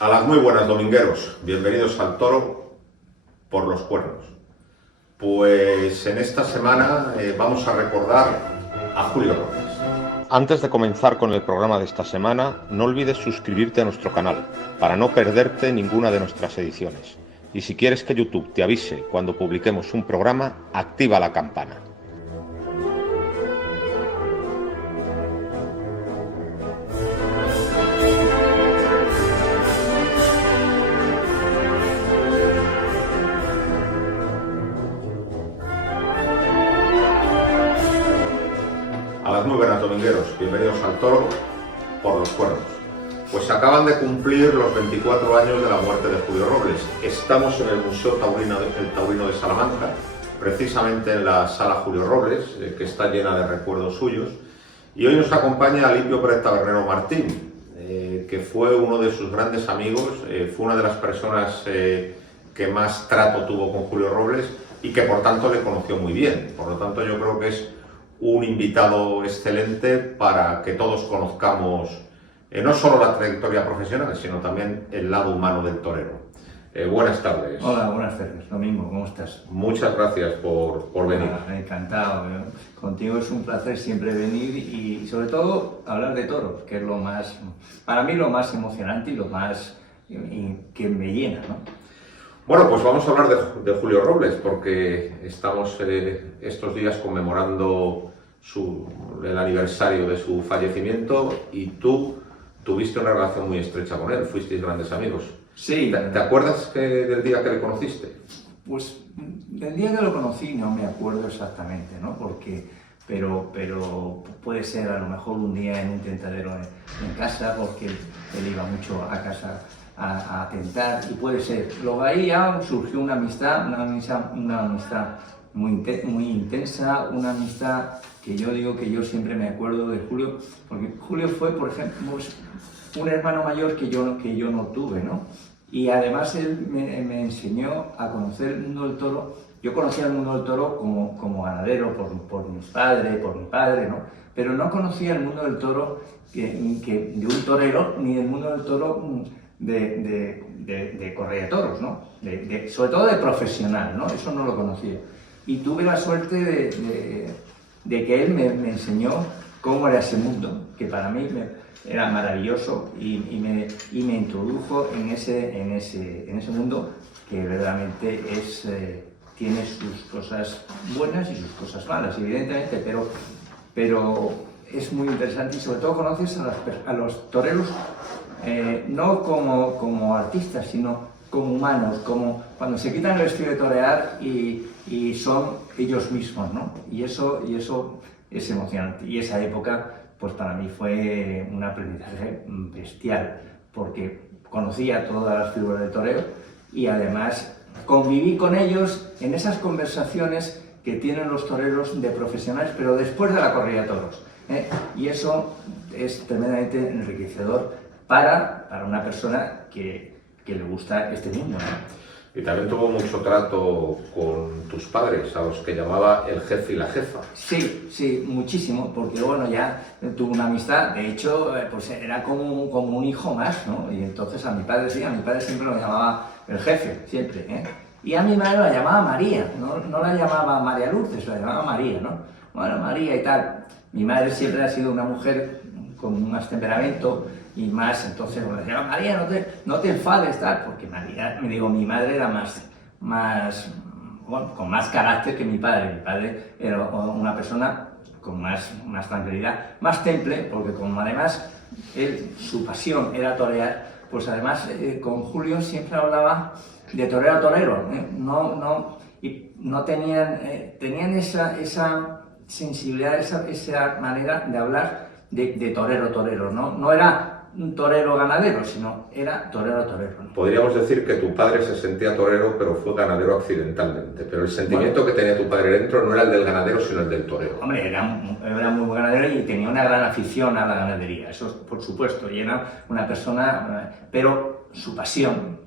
A las muy buenas, domingueros, bienvenidos al Toro por los Cuernos. Pues en esta semana vamos a recordar a Julio Robles. Antes de comenzar con el programa de esta semana, no olvides suscribirte a nuestro canal para no perderte ninguna de nuestras ediciones. Y si quieres que YouTube te avise cuando publiquemos un programa, activa la campana. A las muy buenas, domingueros, bienvenidos al Toro por los Cuernos. Pues se acaban de cumplir los 24 años de la muerte de Julio Robles. Estamos en el Museo Taurino de Salamanca, precisamente en la Sala Julio Robles, que está llena de recuerdos suyos. Y hoy nos acompaña Alipio Pérez Tabernero Martín, que fue uno de sus grandes amigos, fue una de las personas que más trato tuvo con Julio Robles y que por tanto le conoció muy bien. Por lo tanto, yo creo que es un invitado excelente para que todos conozcamos no solo la trayectoria profesional, sino también el lado humano del torero. Buenas tardes. Hola, buenas tardes. Domingo, ¿cómo estás? Muchas gracias por venir. Encantado. Contigo es un placer siempre venir y sobre todo hablar de toros, que es lo más, para mí lo más emocionante y lo más que me llena, ¿no? Bueno, pues vamos a hablar de Julio Robles, porque estamos estos días conmemorando el aniversario de su fallecimiento y tú tuviste una relación muy estrecha con él, fuisteis grandes amigos. Sí. ¿Te acuerdas del día que le conociste? Pues del día que lo conocí no me acuerdo exactamente, ¿no? Pero puede ser a lo mejor un día en un tentadero en casa, porque él iba mucho a casa a tentar, y puede ser. Luego ahí ya surgió una amistad muy intensa, una amistad que yo digo que yo siempre me acuerdo de Julio, porque Julio fue, por ejemplo, un hermano mayor que yo no tuve, ¿no? Y además él me enseñó a conocer el mundo del toro. Yo conocía el mundo del toro como ganadero por mi padre, ¿no? Pero no conocía el mundo del toro de un torero, ni el mundo del toro de correa de toros, ¿no? Sobre todo de profesional, ¿no? Eso no lo conocía. Y tuve la suerte de que él me enseñó cómo era ese mundo, que para mí era maravilloso, y me introdujo en ese mundo que verdaderamente tiene sus cosas buenas y sus cosas malas, evidentemente, pero es muy interesante, y sobre todo conoces a los toreros no como artistas, sino como humanos, como cuando se quitan el vestido de torear y son ellos mismos, ¿no? Y eso es emocionante. Y esa época, pues para mí fue un aprendizaje bestial, porque conocía todas las figuras de toreo y además conviví con ellos en esas conversaciones que tienen los toreros de profesionales, pero después de la corrida de toros, ¿eh? Y eso es tremendamente enriquecedor para una persona que le gusta este mundo, ¿no? Y también tuvo mucho trato con tus padres, a los que llamaba el jefe y la jefa. Sí, muchísimo, porque bueno, ya tuvo una amistad, de hecho, pues era como un hijo más, ¿no? Y entonces a mi padre siempre lo llamaba el jefe, siempre, ¿eh? Y a mi madre la llamaba María, no la llamaba María Lourdes, la llamaba María, ¿no? Bueno, María y tal. Mi madre siempre ha sido una mujer con más temperamento y más, entonces me decía, María, no te enfades, tal, porque María, mi madre era bueno, con más carácter que mi padre. Mi padre era una persona con más tranquilidad, más temple, porque como además su pasión era torear, pues además con Julio siempre hablaba de torero a torero, ¿eh? No tenían esa sensibilidad, esa manera de hablar de torero a torero, ¿no? No era un torero ganadero, sino era torero a torero, ¿no? Podríamos decir que tu padre se sentía torero, pero fue ganadero accidentalmente. Pero el sentimiento que tenía tu padre dentro no era el del ganadero, sino el del torero. Hombre, era muy buen ganadero y tenía una gran afición a la ganadería, eso por supuesto, y era una persona, pero su pasión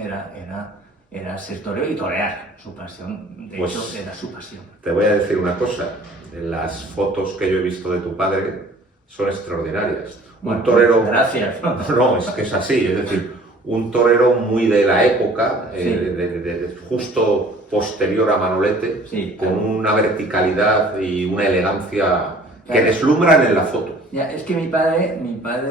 era ser torero y torear, su pasión, de hecho, era su pasión. Te voy a decir una cosa, las fotos que yo he visto de tu padre son extraordinarias. Bueno, Un torero... Gracias. No, es que es así, es decir, un torero muy de la época, Sí. justo posterior a Manolete, Sí, con claro. una verticalidad y una elegancia que Claro. deslumbran en la foto. Ya, es que mi padre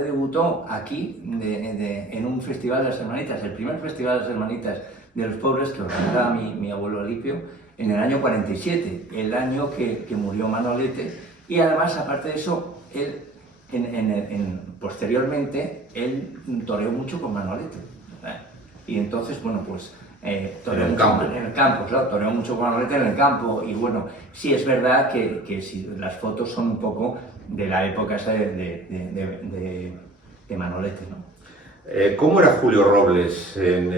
debutó aquí en un festival de las Hermanitas, el primer festival de las Hermanitas de los Pobres que organizaba mi abuelo Alipio en el año 47, el año que murió Manolete, y además, aparte de eso, él, posteriormente, él toreó mucho con Manolete. Y entonces, bueno, pues toreó En el mucho campo. en el campo, claro, toreó mucho con Manolete en el campo, y bueno, sí es verdad que sí, las fotos son un poco de la época esa de Manolete, ¿no? ¿Cómo era Julio Robles en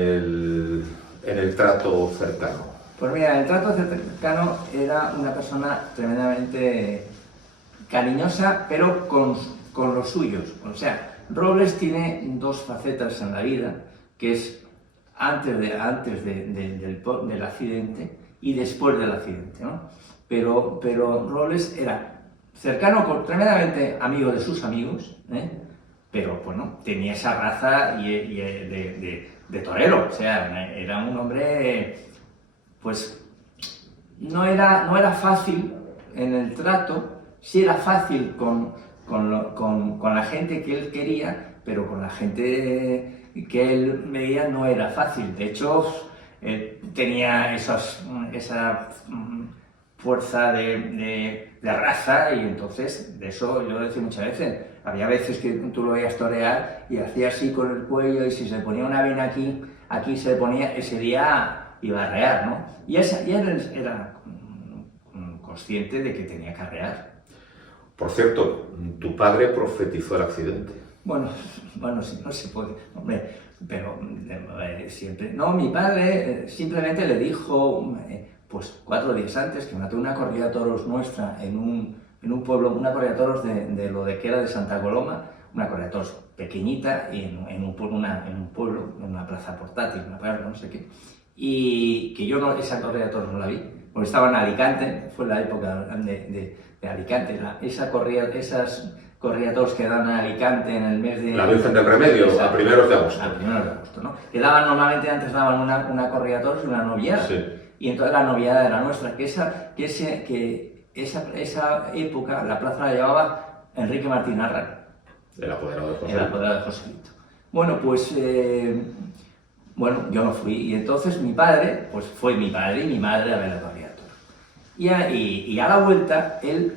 el trato cercano? Pues mira, el trato cercano era una persona tremendamente cariñosa, pero con los suyos. O sea, Robles tiene dos facetas en la vida, que es antes del accidente y después del accidente, ¿no? Pero Robles era cercano, tremendamente amigo de sus amigos, ¿eh? Pero bueno, tenía esa raza de torero, o sea, era un hombre, pues no era fácil en el trato, sí era fácil con la gente que él quería, pero con la gente que él veía no era fácil. De hecho, tenía esa fuerza de raza, y entonces, de eso yo lo decía muchas veces, había veces que tú lo veías torear y hacía así con el cuello, y si se ponía una vena aquí se le ponía, ese día iba a arrear, ¿no? Y él era consciente de que tenía que arrear. Por cierto, tu padre profetizó el accidente. Bueno, sí, no se puede, hombre, pero siempre... No, mi padre simplemente le dijo, pues 4 días antes, que mató una corrida de toros nuestra en un pueblo, una corrida de toros de lo de que era de Santa Coloma, una corrida de toros pequeñita, y en un pueblo, en una plaza portátil, una plaza, no sé qué, y que yo esa corrida de toros no la vi, porque estaba en Alicante, fue la época de Alicante, esas corridas de toros que dan en Alicante en el mes de... La Virgen del Remedio, a primeros de agosto. A primeros de agosto, ¿no? Que daban normalmente, antes daban una corrida de toros y una noviada. Sí. Y entonces la noviada era nuestra, que esa época la plaza la llevaba Enrique Martín Arran. El apoderado de José. El apoderado de Joselito. Bueno, pues... bueno, yo no fui, y entonces mi padre, pues fue mi padre y mi madre a ver la corrida de toros. Y a la vuelta, él,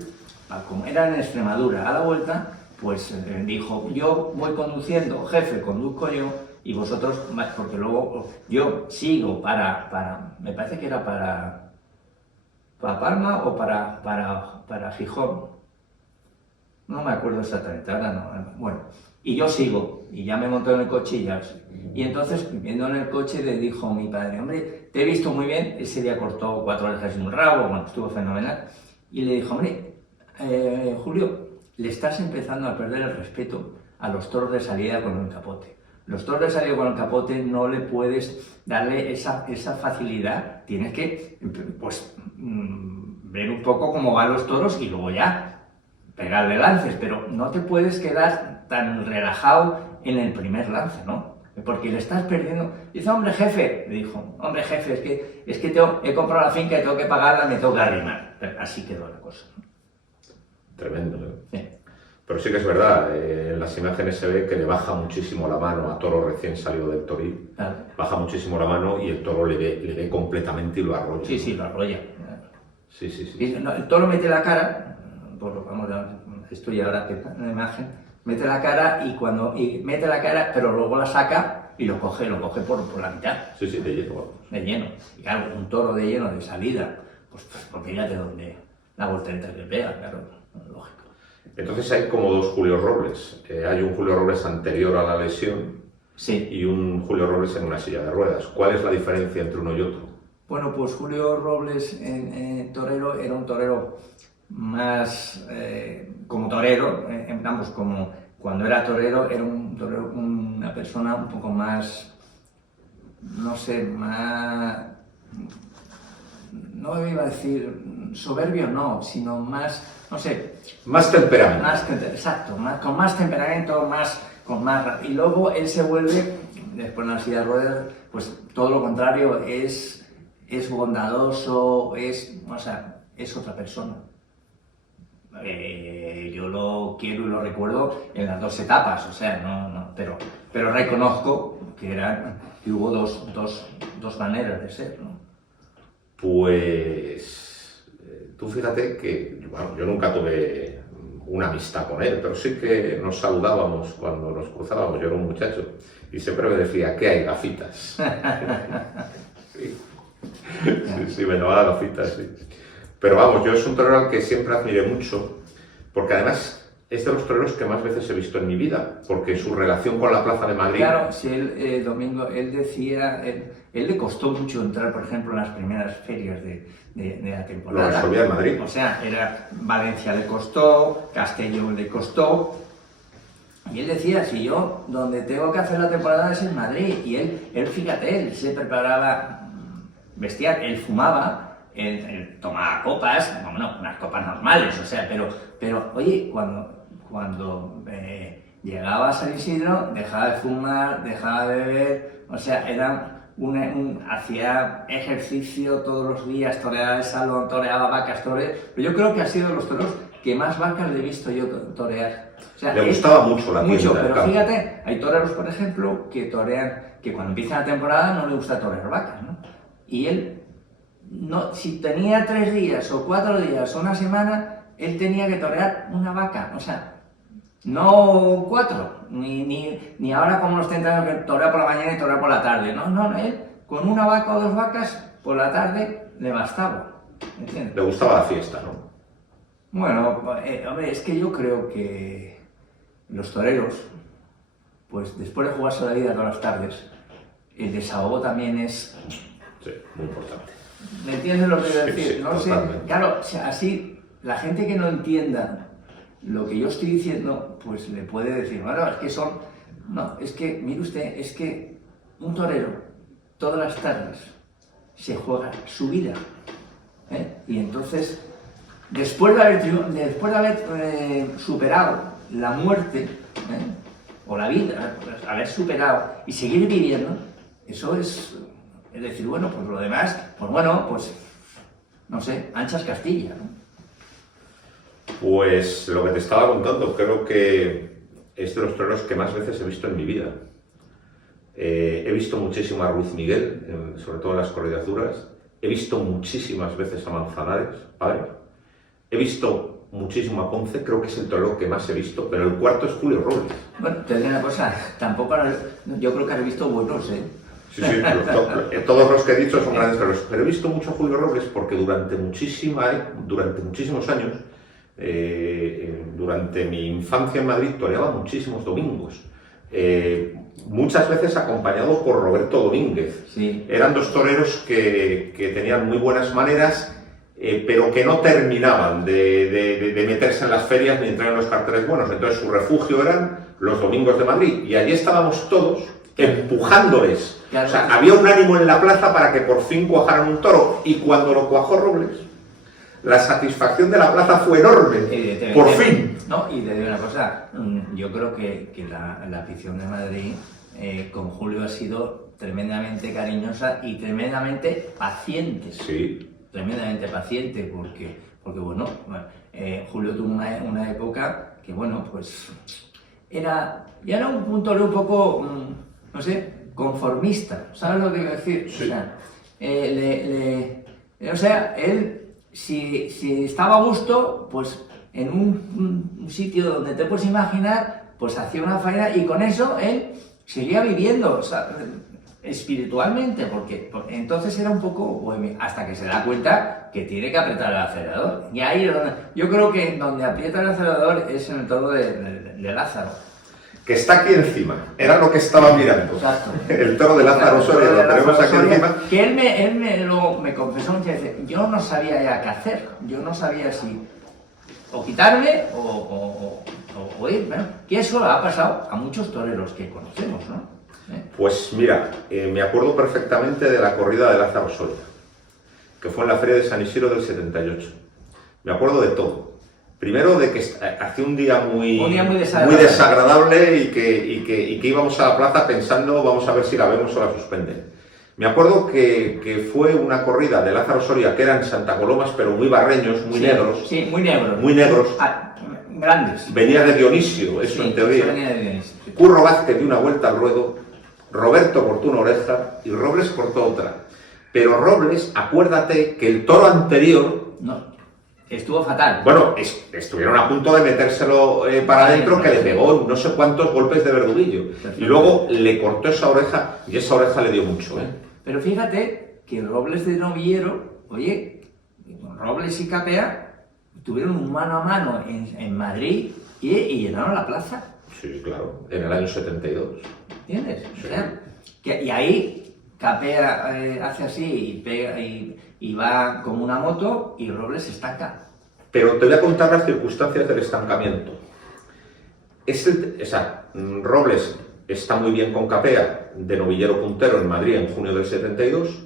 como era en Extremadura, a la vuelta, pues dijo, yo voy conduciendo, jefe, conduzco yo, y vosotros, porque luego yo sigo me parece que era para Palma o para Gijón, no me acuerdo exactamente, ahora no, bueno, y yo sigo, y ya me monto en el coche y entonces, viendo en el coche, le dijo mi padre, hombre, te he visto muy bien, ese día cortó 4 orejas y un rabo, bueno, estuvo fenomenal, y le dijo, hombre, Julio, le estás empezando a perder el respeto a los toros de salida con el capote. Los toros de salida con el capote no le puedes darle esa facilidad, tienes que, pues, ver un poco cómo van los toros y luego ya pegarle lances, pero no te puedes quedar tan relajado en el primer lance, ¿no? Porque le estás perdiendo. Dice, hombre jefe, le dijo, hombre jefe, es que he comprado la finca y tengo que pagarla, me tengo que arrimar. Así quedó la cosa. Tremendo, ¿eh? Sí. Pero sí que es verdad, en las imágenes se ve que le baja muchísimo la mano a toro recién salido del toril. Claro. Baja muchísimo la mano y el toro le ve completamente y lo arrolla. Sí, lo arrolla. Sí. Y, no, el toro mete la cara, vamos, estoy ahora en la imagen, mete la cara y mete la cara, pero luego la saca y lo coge por la mitad. Sí, de lleno. Vamos. De lleno. Y claro, un toro de lleno, de salida, pues fíjate dónde la voltereta que pega, claro, lógico. Entonces hay como 2 Julio Robles. Hay un Julio Robles anterior a la lesión, sí, y un Julio Robles en una silla de ruedas. ¿Cuál es la diferencia entre uno y otro? Bueno, pues Julio Robles en torero era un torero más, como torero, vamos, como cuando era torero una persona un poco más, no sé, más, no iba a decir soberbio, no, sino más, no sé. Más temperamento. Exacto, con más temperamento, y luego él se vuelve después en la silla de ruedas, pues todo lo contrario, es bondadoso, o sea, es otra persona. Yo lo quiero y lo recuerdo en las dos etapas, o sea, pero reconozco que hubo dos maneras de ser, ¿no? Pues tú fíjate que, bueno, yo nunca tuve una amistad con él, pero sí que nos saludábamos cuando nos cruzábamos. Yo era un muchacho y siempre me decía, ¿qué hay? Gafitas. Sí, me daba gafitas, sí. Pero vamos, yo es un torero al que siempre admiré mucho, porque además es de los toreros que más veces he visto en mi vida, porque su relación con la Plaza de Madrid... Claro, si él, Domingo, él decía, él le costó mucho entrar, por ejemplo, en las primeras ferias de la temporada. Lo resolvía en Madrid. O sea, era Valencia le costó, Castellón le costó, y él decía, si yo donde tengo que hacer la temporada es en Madrid, y él fíjate, él se preparaba bestial, él fumaba, él tomaba copas, bueno, unas copas normales, o sea, pero oye, cuando llegaba a San Isidro, dejaba de fumar, dejaba de beber, o sea, hacía ejercicio todos los días, toreaba el salón, toreaba vacas, pero yo creo que ha sido de los toros que más vacas le he visto yo torear. O sea, le gustaba mucho la tienda. Mucho, pero fíjate, hay toreros, por ejemplo, que torean, que cuando empieza la temporada no le gusta torear vacas, ¿no? Y él, si tenía 3 días o 4 días o una semana, él tenía que torear una vaca, o sea, no 4, ni ahora como los tentados que torear por la mañana y torear por la tarde, no, él con una vaca o 2 vacas por la tarde le bastaba, ¿entiendes? Le gustaba la fiesta, ¿no? Bueno, hombre, es que yo creo que los toreros, pues después de jugarse la vida todas las tardes, el desahogo también es... Sí, muy importante. ¿Me entiendes lo que quiero decir? Sí, no sé, totalmente. claro, o sea, así la gente que no entienda lo que yo estoy diciendo, pues le puede decir, bueno, es que no, es que, mire usted, es que un torero todas las tardes se juega su vida, ¿eh? Y entonces, después de haber superado la muerte, o la vida, pues, haber superado y seguir viviendo, eso es decir, bueno, pues lo demás, pues bueno, pues, no sé, anchas Castilla, ¿no? Pues lo que te estaba contando, creo que es de los toreros que más veces he visto en mi vida. He visto muchísimo a Ruiz Miguel, sobre todo en las corridas duras. He visto muchísimas veces a Manzanares, padre. He visto muchísimo a Ponce, creo que es el torero que más he visto, pero el cuarto es Julio Robles. Bueno, te diré una cosa, tampoco, yo creo que has visto buenos, ¿eh? Sí, todos los que he dicho son grandes toreros, pero he visto mucho a Julio Robles porque durante muchísimos años, durante mi infancia en Madrid, toreaba muchísimos domingos. Muchas veces acompañado por Roberto Domínguez. Sí. Eran 2 toreros que tenían muy buenas maneras, pero que no terminaban de meterse en las ferias ni entrar en los carteles buenos. Entonces su refugio eran los domingos de Madrid. Y allí estábamos todos empujándoles. Claro. O sea, había un ánimo en la plaza para que por fin cuajaran un toro. Y cuando lo cuajó Robles, la satisfacción de la plaza fue enorme. Por fin. No, y te digo una cosa, yo creo que la afición de Madrid con Julio ha sido tremendamente cariñosa y tremendamente paciente. Sí. Tremendamente paciente, porque bueno, Julio tuvo una época que, bueno, pues ya era un torero un poco, no sé, conformista, ¿sabes lo que quiero decir? Sí. O sea, él, si estaba a gusto, pues en un sitio donde te puedes imaginar, pues hacía una faena y con eso él seguía viviendo, o sea, espiritualmente, porque entonces era un poco bohemio, hasta que se da cuenta que tiene que apretar el acelerador. Y ahí es donde, yo creo que donde aprieta el acelerador es en el toro de Lázaro. Que está aquí encima, era lo que estaba mirando. Exacto. El toro de Lázaro Soria, lo tenemos aquí encima. Que él me confesó muchas veces, yo no sabía ya qué hacer, yo no sabía si o quitarme o ir, bueno, que eso ha pasado a muchos toreros que conocemos, ¿no? Pues mira, me acuerdo perfectamente de la corrida de Lázaro Soria, que fue en la feria de San Isidro del 78. Me acuerdo de todo. Primero de que hacía un día muy desagradable, desagradable y que íbamos a la plaza pensando vamos a ver si la vemos o la suspenden. Me acuerdo que fue una corrida de Lázaro Soria que eran Santa Colomas, pero muy barreños, muy negros. Sí, muy negros. Muy negros. Grandes. Venía de Dionisio, eso en teoría. Venía de Dionisio. Curro Vázquez dio una vuelta al ruedo, Roberto cortó una oreja y Robles cortó otra. Pero Robles, acuérdate que el toro anterior... No, estuvo fatal. Bueno, estuvieron a punto de metérselo para adentro, que le pegó no sé cuántos golpes de verduguillo. Y luego le cortó esa oreja y esa oreja le dio mucho. Pero fíjate que Robles de novillero, oye, Robles y Capea tuvieron un mano a mano en Madrid y llenaron la plaza. Sí, claro, en el año 72. ¿Entiendes? Sí. O sea, y ahí Capea hace así y pega y va como una moto y Robles se estanca. Pero te voy a contar las circunstancias del estancamiento. Robles está muy bien con Capea, de novillero puntero en Madrid en junio del 72.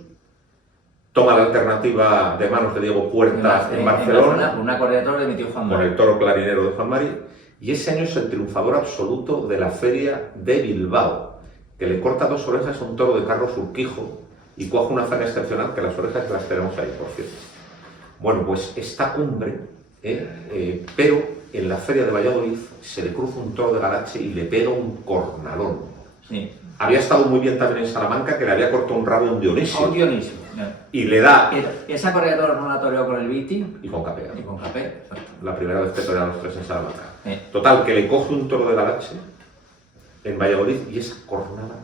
Toma la alternativa de manos de Diego Puerta en Barcelona. Una corrida de toros le metió Juan Con Mari. el toro clarinero de Juan Mari. Y ese año es el triunfador absoluto de la feria de Bilbao, que le corta dos orejas a un toro de Carlos Urquijo y coge una faena excepcional, que las orejas las tenemos ahí, por cierto. Bueno, pues esta cumbre, pero en la feria de Valladolid se le cruza un toro de Galache y le pega un cornalón. Sí. Había estado muy bien también en Salamanca, que le había cortado un rabo a un Dionisio. A un Dionisio. Y le da... Esa corrida de toros no la toreó con el Viti Y con Capea. y con Capea. La primera vez que torearon los tres en Salamanca. Sí. Total, que le coge un toro de Galache en Valladolid y esa cornada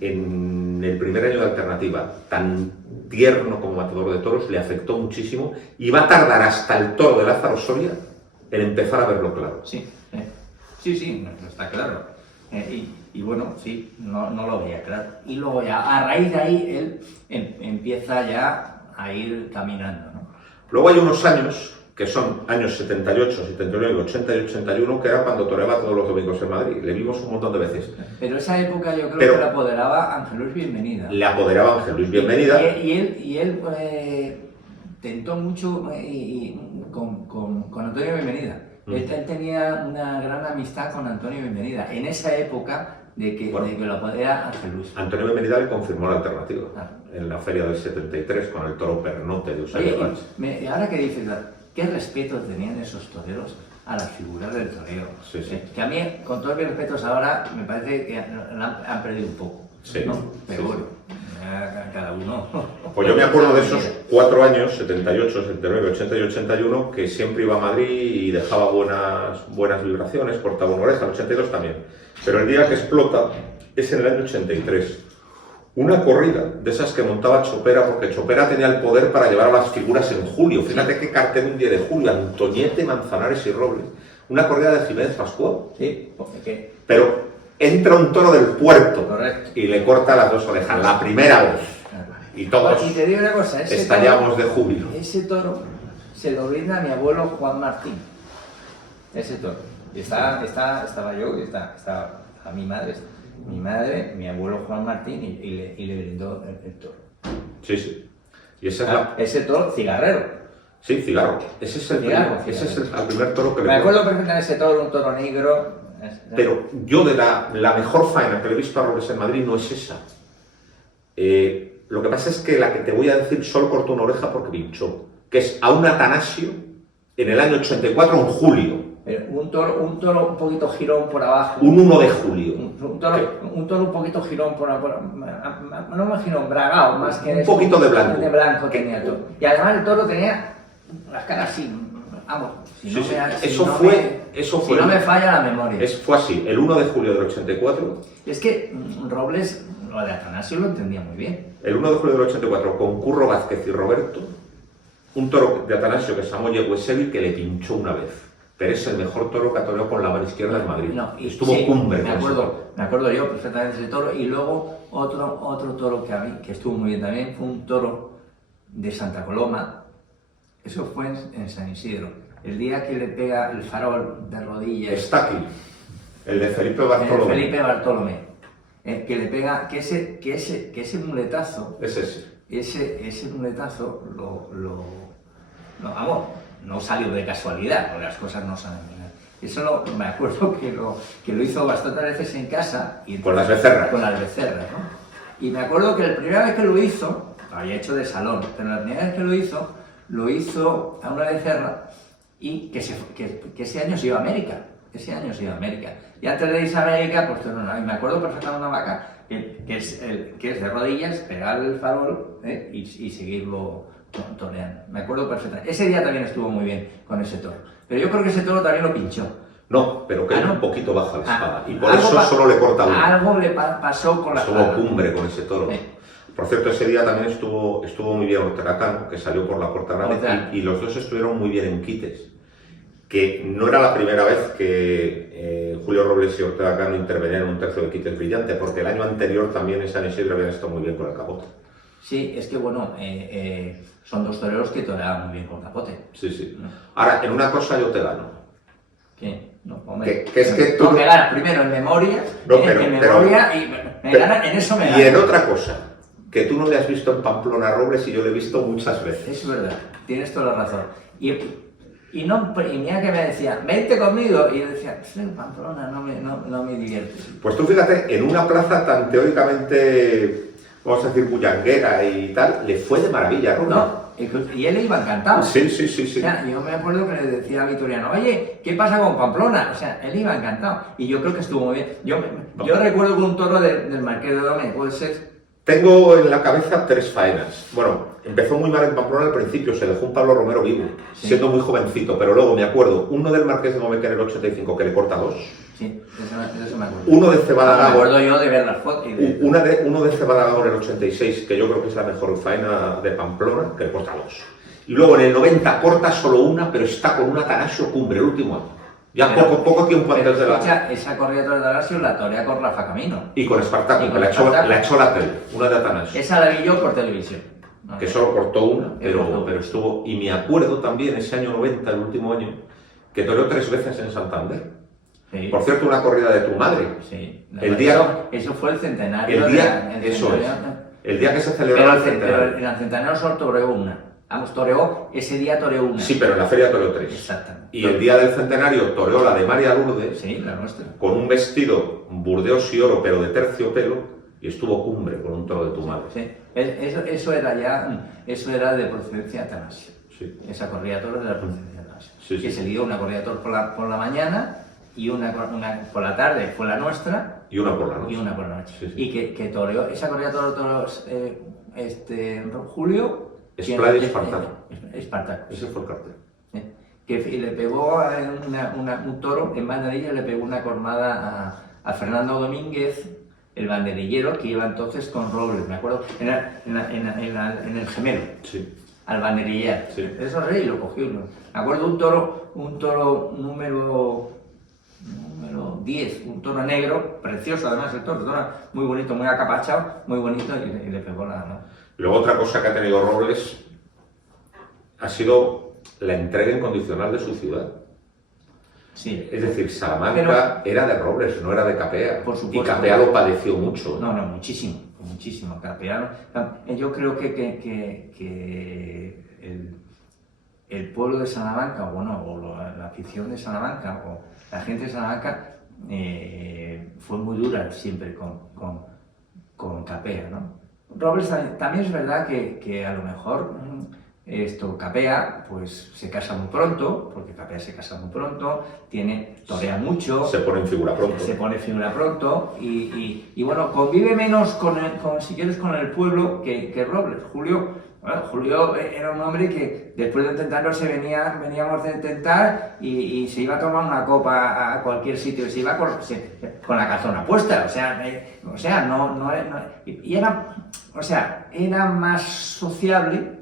en el primer año de alternativa, tan tierno como matador de toros, le afectó muchísimo y va a tardar hasta el toro de Lázaro Soria en empezar a verlo claro. Sí, sí, está claro. Y bueno, sí, no lo veía claro. Y luego ya, a raíz de ahí, él empieza ya a ir caminando, ¿no? Luego hay unos años, que son años 78, 79, 80 y 81, que era cuando toreaba todos los domingos en Madrid. Le vimos un montón de veces. Pero esa época yo creo que la apoderaba Ángel Luis Bienvenida. Le apoderaba Ángel Luis Bienvenida. Y él tentó mucho con Antonio Bienvenida. Él tenía una gran amistad con Antonio Bienvenida. En esa época de que lo apodera Ángel Luis. Antonio Bienvenida le confirmó la alternativa. Ah. En la feria del 73 con el toro Pernote de Eusebio Valls. Ahora que dices, ¿qué respeto tenían esos toreros a las figuras del toreo? Sí, sí. Que a mí, con todos mis respetos ahora, me parece que han perdido un poco. Sí, ¿no? Pero sí, bueno, cada uno. Pues yo me acuerdo de esos 4 años, 78, 79, 80 y 81, que siempre iba a Madrid y dejaba buenas vibraciones, cortaba una oreja, el 82 también. Pero el día que explota es en el año 83. Una corrida de esas que montaba Chopera, porque Chopera tenía el poder para llevar a las figuras en julio. Fíjate qué cartel un día de julio, Antoñete, Manzanares y Robles. Una corrida de Jiménez Pascual. Sí, porque Pero entra un toro del puerto. Correcto. Y le corta las dos orejas, la primera vez. Y todos Y te digo una cosa, estallamos de júbilo. Ese toro se lo brinda a mi abuelo Juan Martín. Ese toro. Y estaba yo, y estaba mi madre, mi abuelo Juan Martín, y le brindó el toro. Sí, sí. Y esa es Ese toro cigarrero. Sí, cigarro. Ese es el primer toro que le Me acuerdo perfectamente de ese toro, un toro negro. Pero yo de la mejor faena que le he visto a Robles en Madrid no es esa. Lo que pasa es que la que te voy a decir solo cortó una oreja porque pinchó, que es a un Atanasio en el año 84 en julio. Un toro un poquito girón por abajo. Un 1 de julio. Un toro un poquito girón no más girón, bragado, más que un poquito de blanco. De blanco tenía el toro. Y además el toro tenía las caras así, vamos. Si no me falla la memoria. Fue así, el 1 de julio del 84. Es que Robles, lo de Atanasio lo entendía muy bien. El 1 de julio del 84, con Curro Vázquez y Roberto, un toro de Atanasio que se llamó Yeguesevi, que le pinchó una vez. Pero es el mejor toro que toreó con la mano izquierda en Madrid. Estuvo cumbre. Me acuerdo yo perfectamente de ese toro. Y luego otro toro que estuvo muy bien también fue un toro de Santa Coloma. Eso fue en San Isidro. El día que le pega el farol de rodillas. Está aquí. El de Felipe Bartolomé. Que le pega, que ese muletazo. Es ese. Ese muletazo vamos, no salió de casualidad, porque las cosas no salen. Eso me acuerdo que lo hizo bastantes veces en casa. Y con las becerras. Con las becerras, ¿no? Y me acuerdo que la primera vez que lo hizo, lo había hecho de salón, pero la primera vez que lo hizo a una becerra y que ese año se iba a América. Ese año se iba a América. Y antes de irse a América, pues y me acuerdo perfectamente de una vaca que es de rodillas, pegar el farol y seguirlo toreando. Me acuerdo perfectamente. Ese día también estuvo muy bien con ese toro. Pero yo creo que ese toro también lo pinchó. No, pero que ¿no? un poquito baja la espada. Y por eso solo le corta uno. Algo le pasó con la espada. Estuvo cumbre con ese toro. Por cierto, ese día también estuvo muy bien Ortega Cano, que salió por la puerta grande, y los dos estuvieron muy bien en quites. Que no era la primera vez que Julio Robles y Ortega Cano intervenían en un tercio de quites brillante, porque el año anterior también en San Isidro habían estado muy bien con el capote. Sí, es que bueno, son dos toreros que toreaban muy bien con capote. Sí, sí. Ahora, en una yo te gano. ¿Qué? No, hombre. Que es que tú... No, me ganas primero en memoria, y me ganas, en eso me ganas. Y en otra cosa, que tú no le has visto en Pamplona a Robles y yo le he visto muchas veces. Es verdad, tienes toda la razón. Y mira que me decía, vente conmigo. Y yo decía, Pamplona no me divierte. Pues tú fíjate, en una plaza tan teóricamente, vamos a decir, bullanguera y tal, le fue de maravilla a Robles. No, y él iba encantado. Sí. O sea, yo me acuerdo que le decía a Vitoriano, oye, ¿qué pasa con Pamplona? O sea, él iba encantado. Y yo creo que estuvo muy bien. Yo recuerdo que un toro del Marqués de Dome, puede ser... Tengo en la cabeza 3 faenas. Bueno, empezó muy mal en Pamplona al principio, se dejó un Pablo Romero vivo, siendo muy jovencito, pero luego me acuerdo, uno del Marqués de Dome que en el 85 que le corta 2. Sí, eso me acuerdo. Uno de Cebada Me acuerdo yo de ver las fotos. Uno de Cebada Gago en el 86, que yo creo que es la mejor faena de Pamplona, que le corta 2. Y luego en el 90 corta solo una, pero está con una Tanasio cumbre el último año. Ya poco tiempo antes de la... Esa corrida de Tanasio la torea con Rafa Camino. Y con Espartaco, que la echó la tele, una de Atanasio. Esa la vi yo por televisión. Que solo cortó una, pero estuvo... Y me acuerdo también, ese año 90, el último año, que toreó 3 veces en Santander. Sí. Por cierto, una corrida de tu madre. Sí. Eso fue el centenario. El día que se celebró el centenario. Pero en el centenario solo toreó una. Ese día toreó una. Sí, pero en la feria toreó 3. Exactamente. Y el día del centenario toreó la de María Lourdes. Sí, la nuestra. Con un vestido burdeos y oro, pero de terciopelo, y estuvo cumbre con un toro de tu madre. Sí, eso era de procedencia de Atanasio. Sí. Esa corrida de toros de la procedencia de Atanasio. Sí, que se dio una corrida de toros por la mañana y una por la tarde fue la nuestra. Y una por la noche. Sí. Y que toreó, esa corrida de toros, Julio. Esplade y Espartaco. Espartaco. Ese fue el cartel. Que le pegó un toro en banderilla, le pegó una cornada a Fernando Domínguez, el banderillero, que iba entonces con Robles, me acuerdo, en el gemelo, sí. Al banderillero. Sí. Eso rey lo cogió. Me acuerdo un toro número 10, un toro negro, precioso además el toro muy bonito, muy acapachado, muy bonito, y le pegó ¿no? Luego otra cosa que ha tenido Robles ha sido la entrega incondicional de su ciudad. Sí. Es decir, Salamanca era de Robles, no era de Capea. Por supuesto. Y Capea lo padeció mucho. No, muchísimo. Capea, yo creo que el pueblo de Salamanca, o la afición de Salamanca, o la gente de Salamanca, fue muy dura siempre con Capea, ¿no? Robles también es verdad que a lo mejor Capea pues se casa muy pronto, porque Capea se casa muy pronto, torea mucho, se pone en figura pronto, y bueno, convive menos si quieres con el pueblo que Robles. Julio era un hombre que después de intentarlo veníamos de intentar y se iba a tomar una copa a cualquier sitio, se iba con la calzona puesta, era más sociable.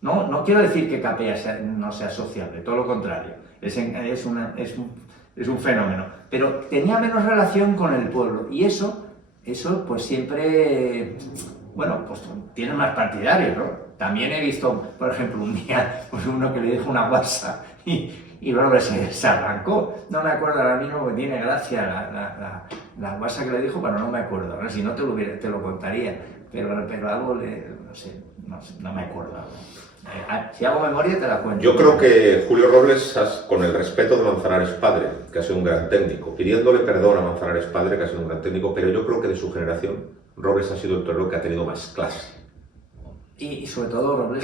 No quiero decir que Capea no sea sociable, todo lo contrario, es un fenómeno, pero tenía menos relación con el pueblo y eso pues siempre, pues tiene más partidarios, ¿no? También he visto, por ejemplo, un día pues uno que le dijo una guasa y luego se arrancó. No me acuerdo ahora mismo, porque tiene gracia la guasa que le dijo, pero no me acuerdo. Si no te lo contaría, pero algo no sé. no sé, no me acuerdo. Si hago memoria te la cuento. Yo creo que Julio Robles, con el respeto de Manzanares padre, que ha sido un gran técnico, pidiéndole perdón a Manzanares padre, que ha sido un gran técnico, pero yo creo que de su generación, Robles ha sido el torero que ha tenido más clase. Y sobre todo Robles,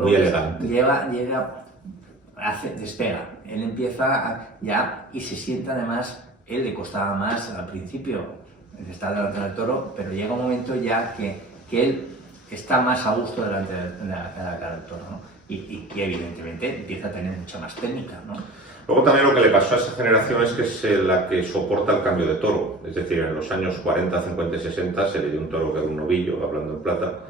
Muy elegante. llega, despega. Él empieza ya y se sienta además, él le costaba más al principio estar delante del toro, pero llega un momento ya que él está más a gusto delante de la cara del toro, ¿no? Y que evidentemente empieza a tener mucha más técnica, ¿no? Luego también lo que le pasó a esa generación es que es la que soporta el cambio de toro. Es decir, en los años 40, 50 y 60 se le dio un toro que era un novillo, hablando en plata.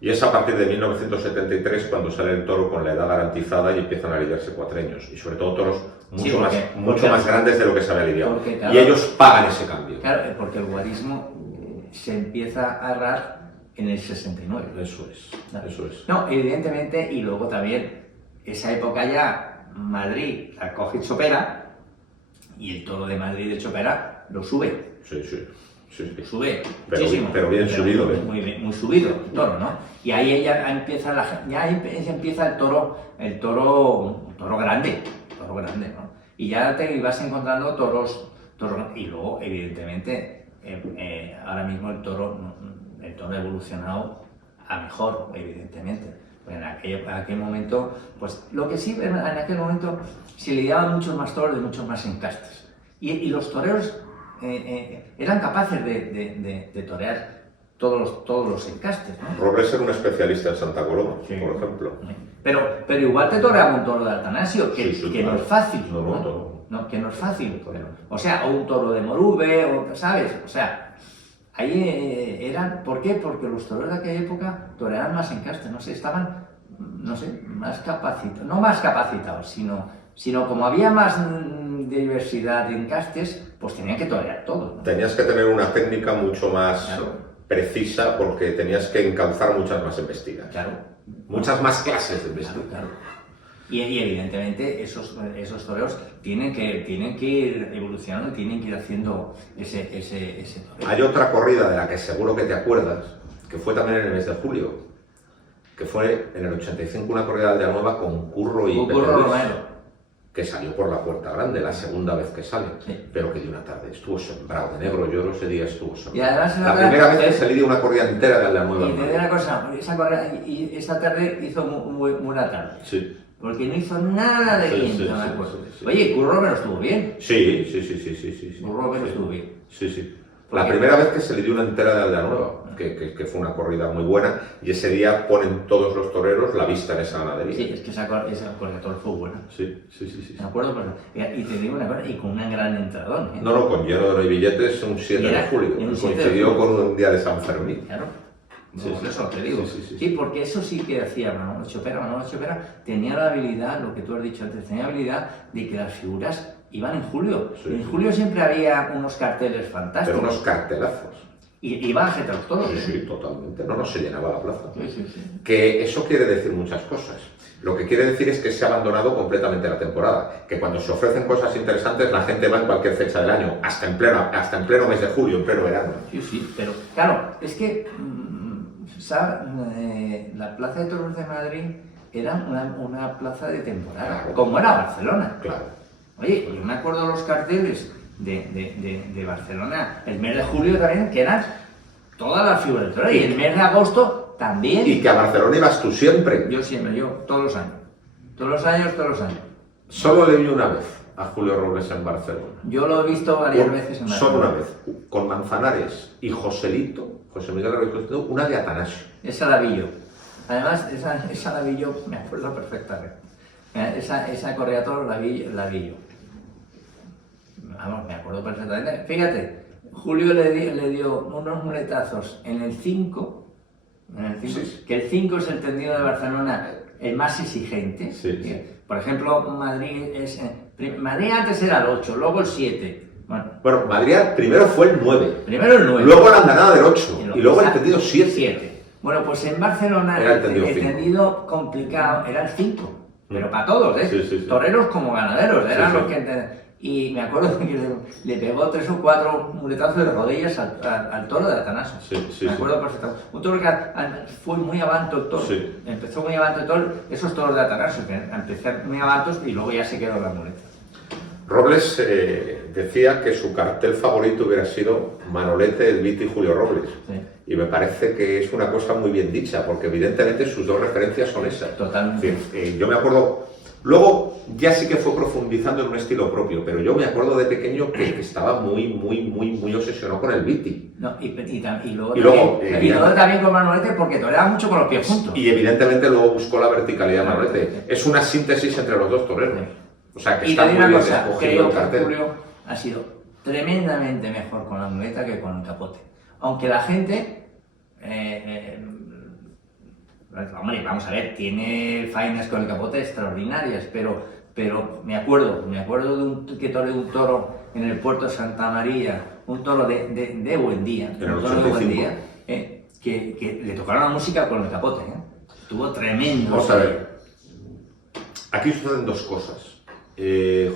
Y es a partir de 1973 cuando sale el toro con la edad garantizada y empiezan a lidiarse cuatreños. Y sobre todo toros mucho más grandes de lo que se había lidiado. Claro, y ellos pagan ese cambio. Claro, porque el guarismo se empieza a agarrar en el 69. Eso es. No, evidentemente, y luego también, esa época ya, Madrid la coge Chopera, y el toro de Madrid de Chopera lo sube. Sí. Lo sube muchísimo. Pero bien subido, ¿eh? Muy subido el toro, ¿no? Y ahí ya empieza el toro grande, ¿no? Y ya te ibas encontrando toros, y luego, evidentemente, ahora mismo el toro ha evolucionado a mejor, evidentemente. Pues en aquel momento, pues lo que sí, en aquel momento se lidiaban muchos más toros de muchos más encastes. Y los toreros eran capaces de torear todos los encastes, ¿no? Robles era un especialista en Santa Coloma, por ejemplo. Pero igual te toreaba un toro de Atanasio, que claro. no es fácil, No. Que no es fácil. O sea, o un toro de Morube, ¿sabes? O sea, ahí eran... ¿Por qué? Porque los toreros de aquella época toreaban más encastes, estaban, más capacitados. No más capacitados, sino como había más diversidad de encastes, pues tenían que torear todo, ¿no? Tenías que tener una técnica mucho más precisa porque tenías que encauzar muchas más embestidas. Claro. Muchas más clases de embestidas. Claro. Y evidentemente esos toreros tienen que ir evolucionando, tienen que ir haciendo ese toreo. Hay otra corrida de la que seguro que te acuerdas, que fue también en el mes de julio, que fue en el 85 una corrida de Aldeanueva con Curro y Pepe Luis, Romero, que salió por la Puerta Grande, la segunda vez que sale, pero que de una tarde estuvo sembrado de negro. Yo ese día estuvo sembrado. Y además la primera vez que se le dio una corrida entera de Aldeanueva. Y te digo una cosa, esa tarde hizo muy buena tarde. Sí. Porque no hizo nada de quinto, me acuerdo. Oye, Curro Romero estuvo bien. Sí. Curro Romero estuvo bien. Sí. La primera vez que se le dio una entera de Aldeanueva, que fue una corrida muy buena, y ese día ponen todos los toreros la vista en esa ganadería. Sí, es que esa corrida fue buena. Sí. Me acuerdo, y te digo una cosa, y con un gran entradón. No, con lleno de no hay billetes, un 7 de julio. Coincidió con un día de San Fermín. Claro. Eso te digo. Sí, porque eso sí que hacía Manolo Chopera. Tenía la habilidad, lo que tú has dicho antes, tenía la habilidad de que las figuras iban en julio. En julio siempre había unos carteles fantásticos. Pero unos cartelazos. Y iban agitados todos. Sí, totalmente. No se llenaba la plaza. Sí. Que eso quiere decir muchas cosas. Lo que quiere decir es que se ha abandonado completamente la temporada. Que cuando se ofrecen cosas interesantes, la gente va en cualquier fecha del año, hasta en pleno mes de julio, en pleno verano. Sí, pero claro, es que la Plaza de Toros de Madrid era una plaza de temporada, claro, como era Barcelona. Claro. Oye, yo me acuerdo de los carteles de Barcelona, el mes de julio también, que eran todas las figuras de toros, y el mes de agosto también. Y que a Barcelona ibas tú siempre. Yo siempre, todos los años. Solo le vi una vez a Julio Robles en Barcelona. Yo lo he visto varias veces en Barcelona. Solo una vez, con Manzanares y José Miguel Rodríguez, una de Atanasio. Esa la vi yo. Además, esa la vi yo, me acuerdo perfectamente. Esa corrida de toros la vi yo. Vamos, me acuerdo perfectamente. Fíjate, Julio le dio unos muletazos en el 5, sí, que el 5 es el tendido de Barcelona el más exigente. Sí. Por ejemplo, Madrid antes era el 8, luego el 7. Bueno, Madrid primero fue el 9. Primero el 9. Luego la andanada del 8. Y luego el tendido 7. Bueno, pues en Barcelona era el tendido complicado era el 5. Pero para todos, Sí. Toreros como ganaderos, eran los que... y me acuerdo que le pegó 3 o 4 muletazos de rodillas al toro de Atanasio. Me acuerdo perfectamente. Un toro que fue muy avanto el toro. Sí. Empezó muy avanto el toro, esos toros de Atanasio, que empezaron muy avantos y luego ya se quedó la muleta. Robles decía que su cartel favorito hubiera sido Manolete, El Viti y Julio Robles. Sí. Y me parece que es una cosa muy bien dicha, porque evidentemente sus dos referencias son esas. Totalmente. Es decir, yo me acuerdo, luego ya sí que fue profundizando en un estilo propio, pero yo me acuerdo de pequeño que estaba muy obsesionado con el Viti. No, y luego también con Manolete, porque toreaba mucho con los pies juntos. Y evidentemente luego buscó la verticalidad de Manolete. Es una síntesis entre los dos toreros. O sea, que y está te digo muy una bien cosa, escogido creo el que cartel. Julio ha sido tremendamente mejor con la muleta que con el capote. Aunque la gente, hombre, vamos a ver, tiene faenas con el capote extraordinarias, pero me acuerdo que toreé un toro en el puerto de Santa María, un toro de buen día, En el un toro de 85. buen día, que le tocaron la música con el capote, estuvo tremendo. Vamos a ver, aquí suceden dos cosas.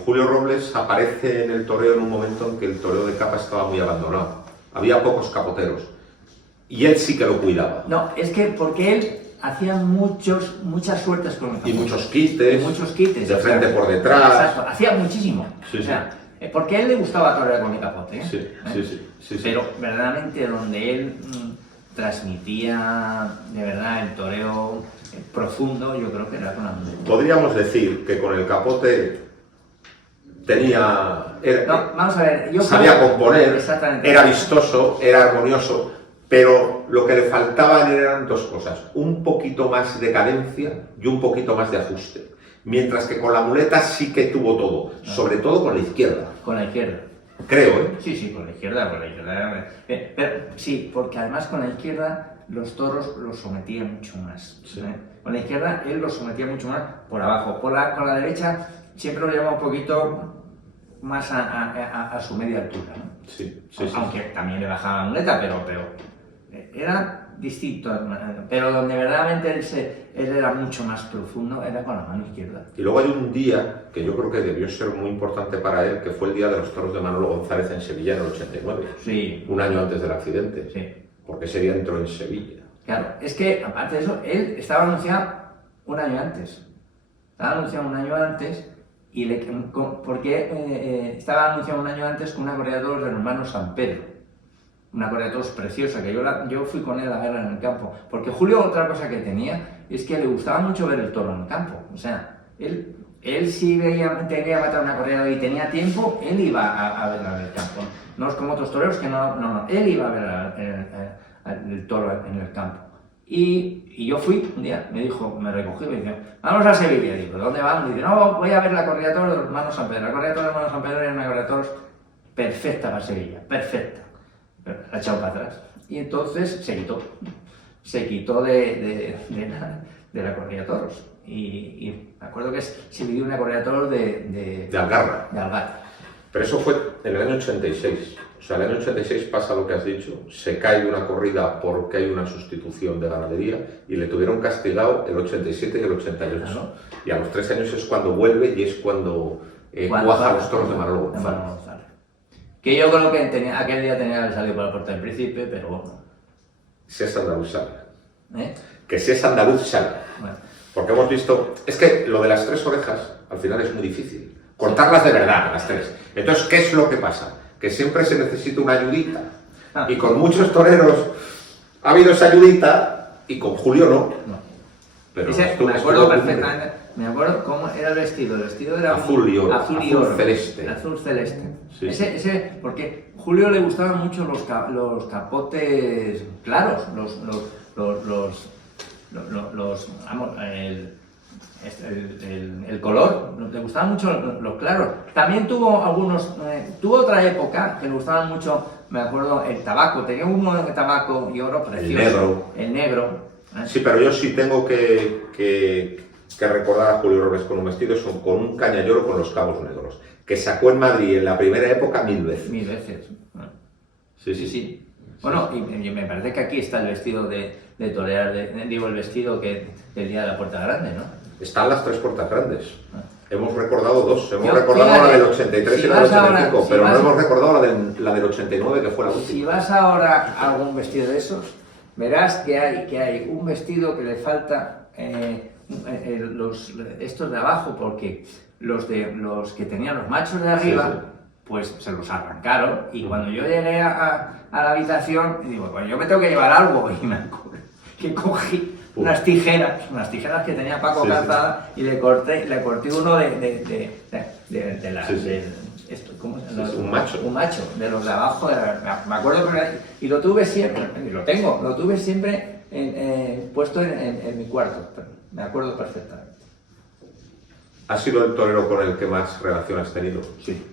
Julio Robles aparece en el toreo en un momento en que el toreo de capa estaba muy abandonado. Había pocos capoteros. Y él sí que lo cuidaba. No, es que porque él hacía muchas suertes con el capote. Y muchos quites. Y muchos quites. De frente por detrás. Exacto, hacía muchísimo. Sí, o sea, porque a él le gustaba torear con el capote. Sí. Pero verdaderamente donde él transmitía de verdad el toreo profundo, yo creo que era con la muleta. Podríamos decir que con el capote vamos a ver, yo sabía creo, componer, exactamente. era vistoso, era armonioso, pero lo que le faltaba eran dos cosas, un poquito más de cadencia y un poquito más de ajuste. Mientras que con la muleta sí que tuvo todo, sobre todo con la izquierda. Con la izquierda. Creo, ¿eh? Sí, con la izquierda. Pero sí, porque además con la izquierda los toros los sometían mucho más. Sí. Con la izquierda él los sometía mucho más por abajo. Con la derecha siempre lo llevaba un poquito más a su media altura, ¿no? Sí. Aunque también le bajaba la muleta, pero era distinto. Pero donde verdaderamente él era mucho más profundo era con la mano izquierda. Y luego hay un día que yo creo que debió ser muy importante para él, que fue el día de los toros de Manolo González en Sevilla en el 89. Sí. Un año antes del accidente. Sí. Porque ese día entró en Sevilla. Claro, es que aparte de eso, él estaba anunciado un año antes. Porque estaba anunciado un año antes con una corrida de toros del hermano San Pedro. Una corrida de toros preciosa, que yo fui con él a verla en el campo. Porque Julio, otra cosa que tenía, es que le gustaba mucho ver el toro en el campo. O sea, él si tenía matar una corrida y tenía tiempo, él iba a verla en el campo. No es como otros toreros que no. Él iba a ver el toro en el campo. Y yo fui un día, me recogió y me dijo, vamos a Sevilla. Digo, ¿dónde vamos? Y dice, no, voy a ver la corrida de toros de los hermanos San Pedro. La corrida de toros de los hermanos San Pedro era una corrida de toros perfecta para Sevilla, perfecta. Pero la ha echado para atrás. Y entonces se quitó de la corrida de toros. Y me acuerdo que se vivió una corrida de toros de Algarra. De Algarra. Pero eso fue en el año 86. O sea, en el año 86 pasa lo que has dicho, se cae de una corrida porque hay una sustitución de ganadería y le tuvieron castigado el 87 y el 88. Claro. Y a los 3 años es cuando vuelve y es cuando cuaja los toros de Manolo González. Que yo creo que aquel día tenía que haber salido por la Puerta del Príncipe, pero bueno. Si es andaluz sale. ¿Eh? Que si es andaluz sale. Bueno. Porque hemos visto, es que lo de las 3 orejas al final es muy difícil. Cortarlas de verdad, las 3. Entonces, ¿qué es lo que pasa? Que siempre se necesita una ayudita. Y con muchos toreros ha habido esa ayudita y con Julio no. Pero me acuerdo perfectamente, me acuerdo cómo era el vestido. El vestido era azul y oro. Azul celeste. Azul celeste. Sí. Porque Julio le gustaban mucho los capotes claros, el color, le gustaban mucho los claros. También tuvo otra época que le gustaban mucho, me acuerdo, el tabaco. Tenía uno de tabaco y oro precioso. El negro. Sí, pero yo sí tengo que recordar a Julio Robles con un vestido, con un cañalloro con los cabos negros, que sacó en Madrid en la primera época 1000 veces. 1000 veces. Sí. Bueno, y me parece que aquí está el vestido de torear, el vestido del día de la Puerta Grande, ¿no? Están las 3 puertas grandes. Hemos recordado dos. Hemos Yo, recordado fíjate, la del 83 si y la del vas ahora- 85, si pero vas- no hemos recordado la del 89, que fue la última. Si vas ahora a algún vestido de esos, verás que hay un vestido que le falta estos de abajo, porque los que tenían los machos de arriba, Sí, sí. pues se los arrancaron. Y cuando yo llegué a la habitación, digo, pues yo me tengo que llevar algo. Y me acuerdo que cogí unas tijeras que tenía Paco Sí, sí. Calzada, y le corté uno de las... Sí, sí. ¿Cómo se Sí, llama? sí, un macho. Un macho, de los de abajo, me acuerdo y lo tuve siempre, y lo tuve siempre puesto en mi cuarto, me acuerdo perfectamente. ¿Ha sido el torero con el que más relación has tenido? Sí,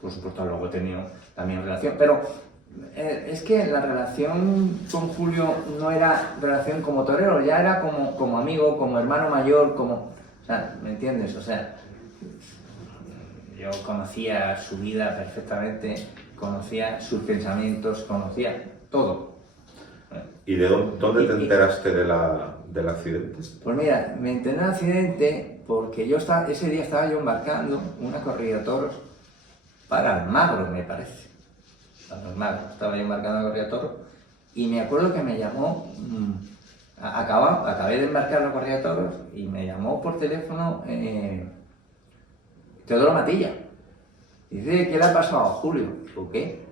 por supuesto, luego he tenido también relación, pero es que la relación con Julio no era relación como torero, ya era como amigo, como hermano mayor, o sea, ¿me entiendes? O sea, yo conocía su vida perfectamente, conocía sus pensamientos, conocía todo. ¿Y de dónde te enteraste del accidente? Pues mira, me enteré del accidente porque ese día estaba yo embarcando una corrida de toros para Almagro, me parece. Para Almagro, estaba yo embarcando una corrida de toros y me acuerdo que me llamó, acabé de embarcar la corrida de toros y me llamó por teléfono Teodoro Matilla. Dice, ¿qué le ha pasado a Julio? Digo, ¿qué?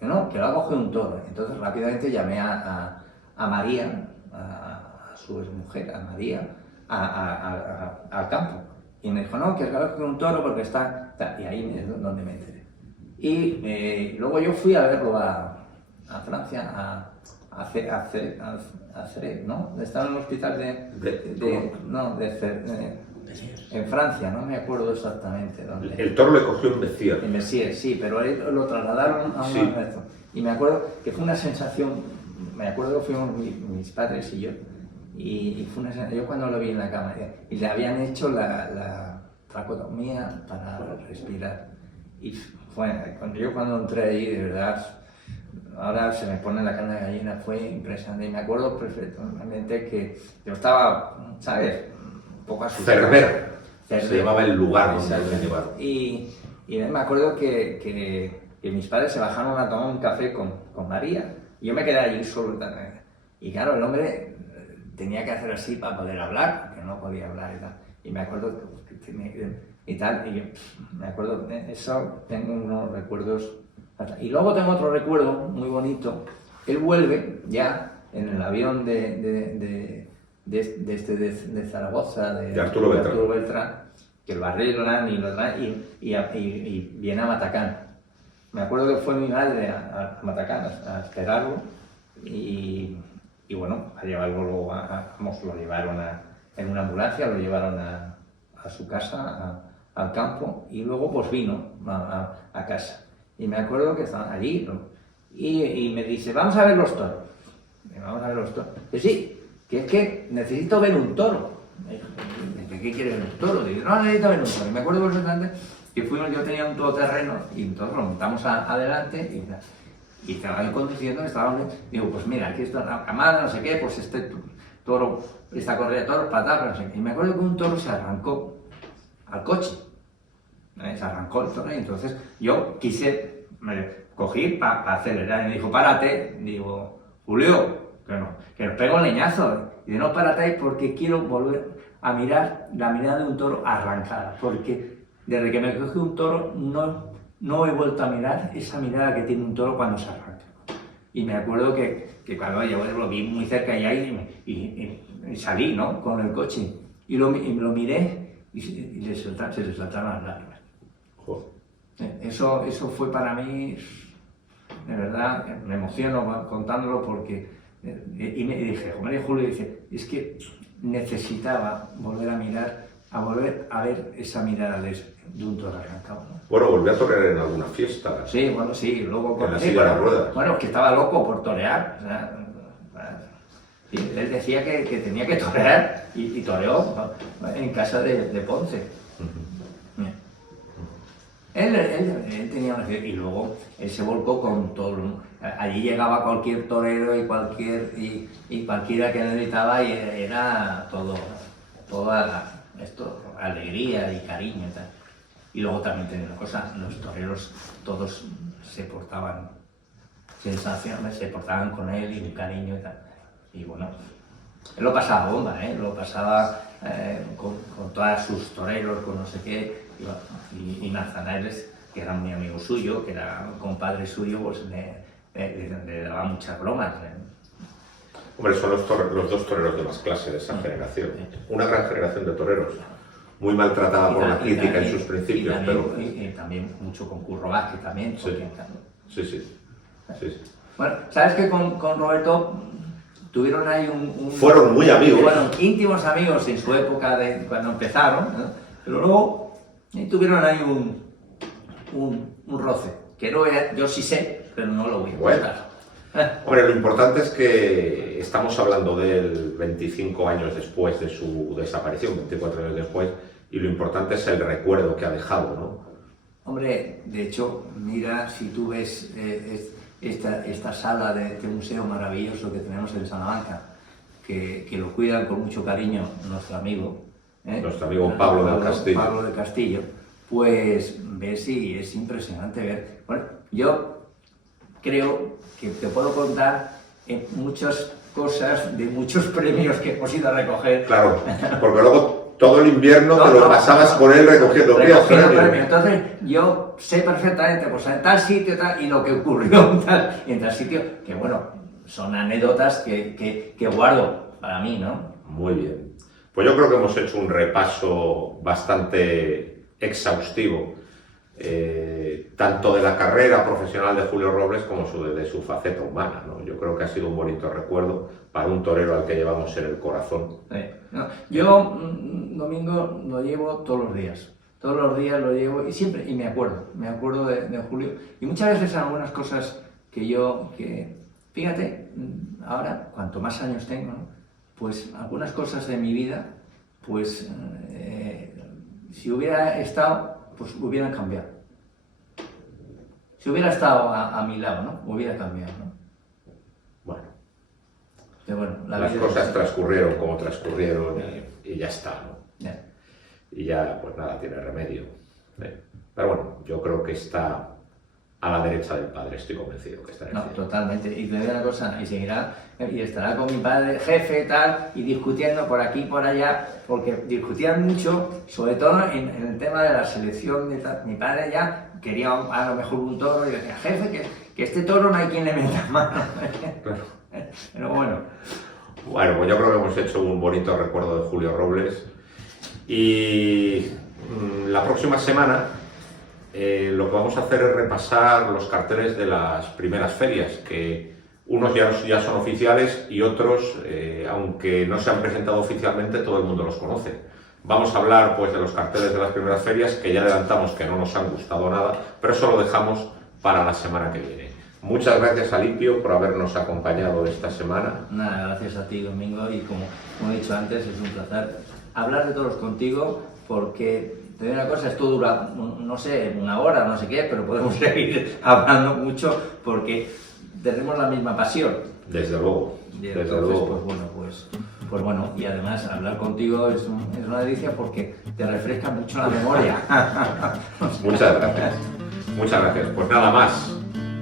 Que no, que lo ha cogido un toro. Entonces rápidamente llamé a María, a su exmujer, a María, al campo. Y me dijo, no, que lo ha cogido un toro porque está... Y ahí es donde me enteré. Y luego yo fui a verlo a Francia, a Ceret, ¿no? Estaba en el hospital en Francia, no me acuerdo exactamente dónde. El toro le cogió en Messier. En Messier, sí, pero lo trasladaron a Sí. una vez. Y me acuerdo que fue una sensación, me acuerdo que fuimos mis padres y yo, y fue una sensación, yo cuando lo vi en la cama, y le habían hecho la tracotomía para respirar. Y fue, cuando entré ahí, de verdad, ahora se me pone la carne de gallina, fue impresionante. Y me acuerdo perfectamente que yo estaba, ¿sabes?, un poco asustado. Cerver. Se llamaba el lugar donde Exacto. me llevaron. Y me acuerdo que mis padres se bajaron a tomar un café con María y yo me quedé allí solo también. Y claro, el hombre tenía que hacer así para poder hablar, porque no podía hablar y tal. Y me acuerdo y tal, y yo me acuerdo, eso tengo unos recuerdos. Y luego tengo otro recuerdo muy bonito. Él vuelve ya en el avión de Zaragoza, de Arturo Beltrán, que lo arreglan y viene a Matacán. Me acuerdo que fue mi madre a Matacán a esperarlo y bueno, a llevarlo luego, lo llevaron en una ambulancia, lo llevaron a su casa, al campo, y luego pues vino a casa. Y me acuerdo que estaban allí, ¿no? Y me dice, vamos a ver los toros. Vamos a ver los toros. Que sí, que es que necesito ver un toro. ¿De qué quieres ver un toro? Digo, no, necesito ver un toro. Y me acuerdo perfectamente que yo tenía un todoterreno y entonces lo montamos adelante y estaba ahí conduciendo, digo, pues mira, aquí está la camada, no sé qué, pues este toro, esta corrida de toros, patada, no sé qué. Y me acuerdo que un toro se arrancó al coche. Se arrancó el toro y entonces yo me cogí para acelerar y me dijo, párate. Digo, Julio, que nos pego el leñazo. Y digo, no, párate porque quiero volver a mirar la mirada de un toro arrancada, porque desde que me cogí un toro no he vuelto a mirar esa mirada que tiene un toro cuando se arranca. Y me acuerdo que cuando yo lo vi muy cerca y salí, ¿no?, con el coche y lo miré y se le saltaron las lágrimas. Joder. Eso fue para mí, de verdad, me emociono contándolo porque... Y me dije, María Julio, dice, es que necesitaba volver a mirar, a volver a ver esa mirada de un toro arrancado, ¿no? Bueno, volví a torear en alguna fiesta. Sí, bueno, sí, luego... En la silla de ruedas. Bueno, que estaba loco por torear, o sea, y él decía que tenía que torear y toreó en casa de Ponce. Él tenía una fiesta y luego él se volcó con todo. Allí llegaba cualquier torero y cualquiera que necesitaba y era todo esto. alegría y cariño y tal. Y luego también tenía una cosa, los toreros todos se portaban sensaciones, se portaban con él y un cariño y tal. Y bueno, él lo pasaba bomba, lo pasaba con todos sus toreros, con no sé qué, y Manzanares, que era muy amigo suyo, que era compadre suyo, pues le daba muchas bromas. Hombre, son los dos toreros de más clase de esa generación. Una gran generación de toreros, muy maltratada por la crítica en sus principios, pero... Y también mucho con Curro Vázquez también. Sí. Bueno, ¿sabes que con Roberto tuvieron ahí un... Fueron muy amigos. Fueron íntimos amigos en su época, cuando empezaron, ¿no? Pero luego tuvieron ahí un roce, que no yo sí sé, pero no lo voy a contar. Hombre, lo importante es que estamos hablando del 25 años después de su desaparición, 24 años después, y lo importante es el recuerdo que ha dejado, ¿no? Hombre, de hecho, mira, si tú ves esta sala de este museo maravilloso que tenemos en Salamanca, que lo cuidan con mucho cariño nuestro amigo Pablo del Castillo. Pablo del Castillo, pues ves y es impresionante ver. Bueno, yo creo que te puedo contar muchas cosas de muchos premios que hemos ido a recoger. Claro, porque luego todo el invierno te lo pasabas con él recogiendo premios. Entonces yo sé perfectamente, pues en tal sitio y lo que ocurrió en tal sitio, que bueno, son anécdotas que guardo para mí, ¿no? Muy bien. Pues yo creo que hemos hecho un repaso bastante exhaustivo, tanto de la carrera profesional de Julio Robles como de su faceta humana, ¿no? Yo creo que ha sido un bonito recuerdo para un torero al que llevamos en el corazón. No, yo, Domingo, lo llevo todos los días lo llevo y siempre, y me acuerdo de Julio, y muchas veces algunas cosas que fíjate, ahora, cuanto más años tengo, ¿no? Pues algunas cosas de mi vida, pues si hubiera estado, pues hubieran cambiado. Si hubiera estado a mi lado, ¿no? Hubiera cambiado, ¿no? Bueno, pero bueno, las cosas transcurrieron como transcurrieron y ya está, ¿no? Ya. Y ya, pues nada, tiene remedio. Pero bueno, yo creo que está a la derecha del padre, estoy convencido que está en el cielo. Totalmente. Y te digo una cosa, y seguirá, y estará con mi padre, jefe, tal, y discutiendo por aquí y por allá, porque discutían mucho, sobre todo en el tema de la selección de tal. Mi padre ya quería a lo mejor un toro, y decía, jefe, que este toro no hay quien le meta mano. Claro. Pero bueno. Bueno, pues yo creo que hemos hecho un bonito recuerdo de Julio Robles. Y la próxima semana lo que vamos a hacer es repasar los carteles de las primeras ferias, que unos ya son oficiales y otros, aunque no se han presentado oficialmente, todo el mundo los conoce. Vamos a hablar pues de los carteles de las primeras ferias, que ya adelantamos que no nos han gustado nada, pero eso lo dejamos para la semana que viene. Muchas gracias a Limpio por habernos acompañado esta semana. Nada, gracias a ti, Domingo, y como he dicho antes, es un placer hablar de toros contigo, porque te digo una cosa, esto dura, no sé, una hora, no sé qué, pero podemos seguir hablando mucho porque tenemos la misma pasión. Desde luego, desde luego. Pues bueno, y además hablar contigo es una delicia porque te refresca mucho la memoria. Muchas gracias. Muchas gracias. Pues nada más.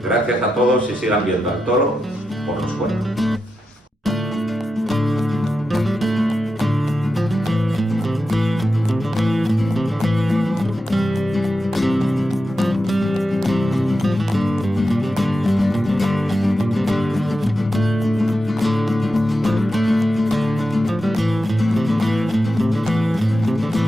Gracias a todos y sigan viendo al toro por los cuernos.